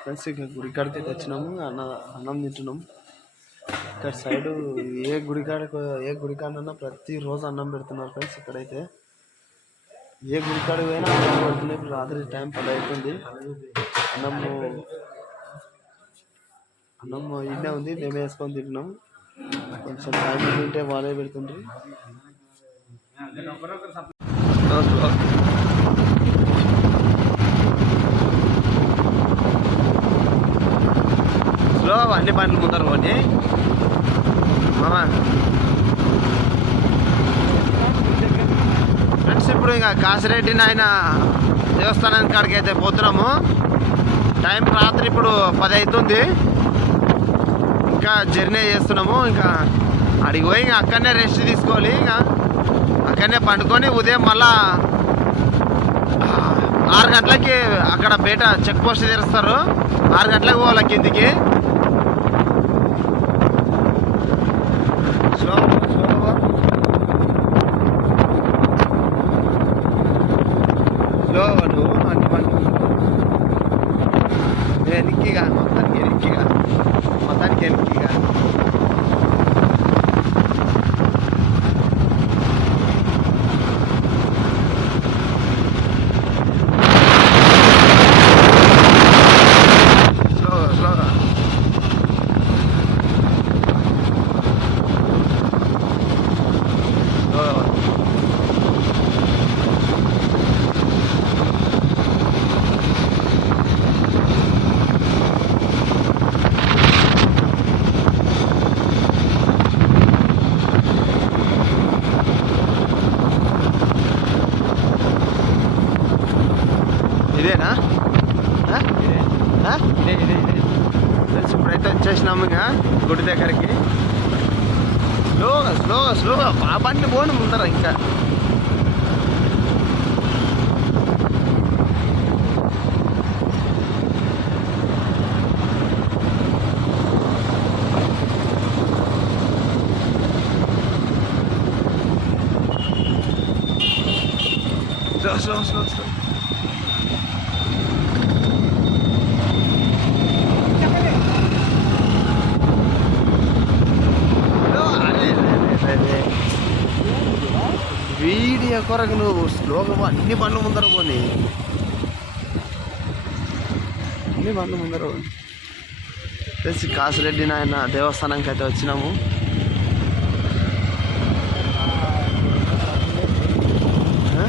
Friends ఇక గుడికాడికి అయితే వచ్చినాము అన్న అన్నం తింటున్నాం ఇక్కడ సైడ్ ఏ గుడికాడకు ఏ గుడికాడన్నా ప్రతి ప్రతిరోజు అన్నం పెడుతున్నారు ఫ్రెండ్స్ ఇక్కడైతే. ఏ గుడికాడ పోయినా అన్నం పెడుతున్నాయి ఇప్పుడు రాత్రి టైం పది అవుతుంది అన్నము అన్నం ఇన్నే ఉంది మేమే వేసుకొని తింటున్నాం కొంచెం టైం తింటే వాళ్ళే పెడుతుండ్రి. స్లో అన్ని బండ్లు ముందర పోనీ. మామా. ఫ్రెండ్స్ ఇప్పుడు ఇంకా కాసిరెడ్డి నాయన దేవస్థానం కాడికి అయితే పోతున్నాము. టైం రాత్రి ఇప్పుడు పది అవుతుంది ఇంకా జర్నీ చేస్తున్నాము. ఇంకా అడిగి పోయి ఇంకా అక్కడనే రెస్ట్ తీసుకోవాలి. ఇంకా అక్కడనే పండుకొని ఉదయం మళ్ళా ఆరు గంటలకి అక్కడ బయట చెక్ పోస్ట్ తెరుస్తారు. ఆరు గంటలకు పోవాలి కిందికి? কেন কি వచ్చేసినాము ఇంకా గుడి దగ్గరికి స్లోగా స్లోగా స్లోగా ఆ బండి పోను ముందర ఇంకా slow slow slow slow Video కొరకు నువ్వు స్లోగా అన్ని బండ్లు ముందర పోని. అన్ని బండ్లు ముందర పోని. తెలిసి కాసిరెడ్డి నాయన దేవస్థానానికి అయితే వచ్చినాము. ఆ?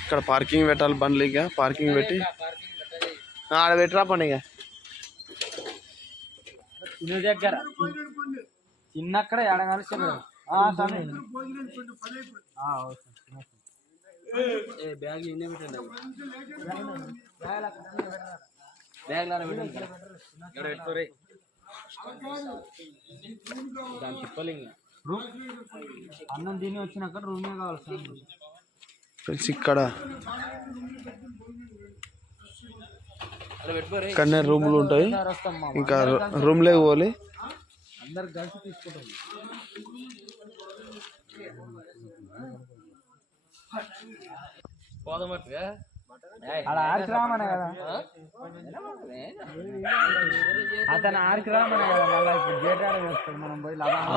ఇక్కడ పార్కింగ్ పెట్టాలి బండ్లు ఇక పార్కింగ్ పెట్టి ఆ, ఆడ పెట్టరా పండి ఇక చిన్న దగ్గర చిన్న అక్కడ ఎడగాల్సిన బ్యాగ్ ఎన్నే పెట్టండి బ్యాగ్ లాగా పెట్టండి ఇక్కడ పెట్టుకోరే దాని తిప్పలు ఇంకా రూమ్ అన్నం తిని వచ్చినాక రూమే కావాలి సార్. ఫ్రెండ్స్ ఇక్కడ ఇక్కడనే రూములు ఉంటాయి. ఇంకా రూమ్లోకి పోవాలి. అందరు కలిసి తీసుకుంటాం. పోదమట్టుగా అలా ఆరికి రామనే కదా.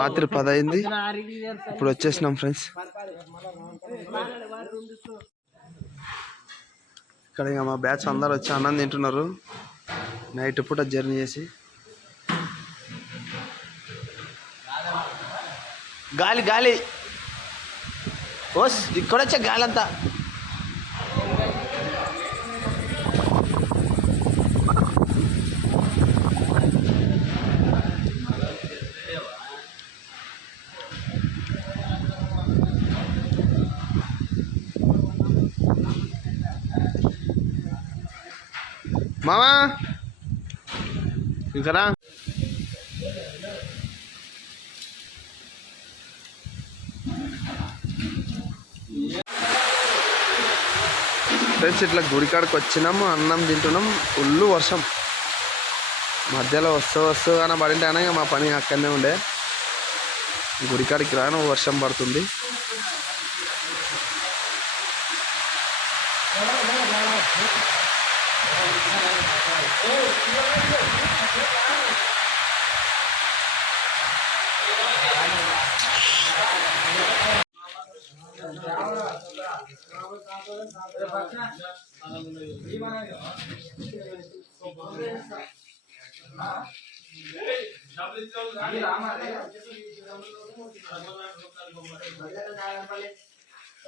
రాత్రి పది అయింది ఇప్పుడు వచ్చేసినాం ఫ్రెండ్స్. ఇక్కడ ఇంకా మా బ్యాచ్ అందరు వచ్చి అన్నం తింటున్నారు. నైట్ పూట జర్నీ చేసి. గాలి గాలి. ఓస్ ఇక్కడ వచ్చే గాలి అంతా. మామా ఇంకరా? ఫ్రెండ్స్ ఇట్లా గుడికాడికి వచ్చినాము అన్నం తింటున్నాం. ఫుల్ వర్షం. మధ్యలో వస్తూ వస్తూ కానీ పడింటానే మా పని అక్కడనే ఉండే. గుడికాడికి రాను వర్షం పడుతుంది.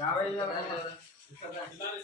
రావాలి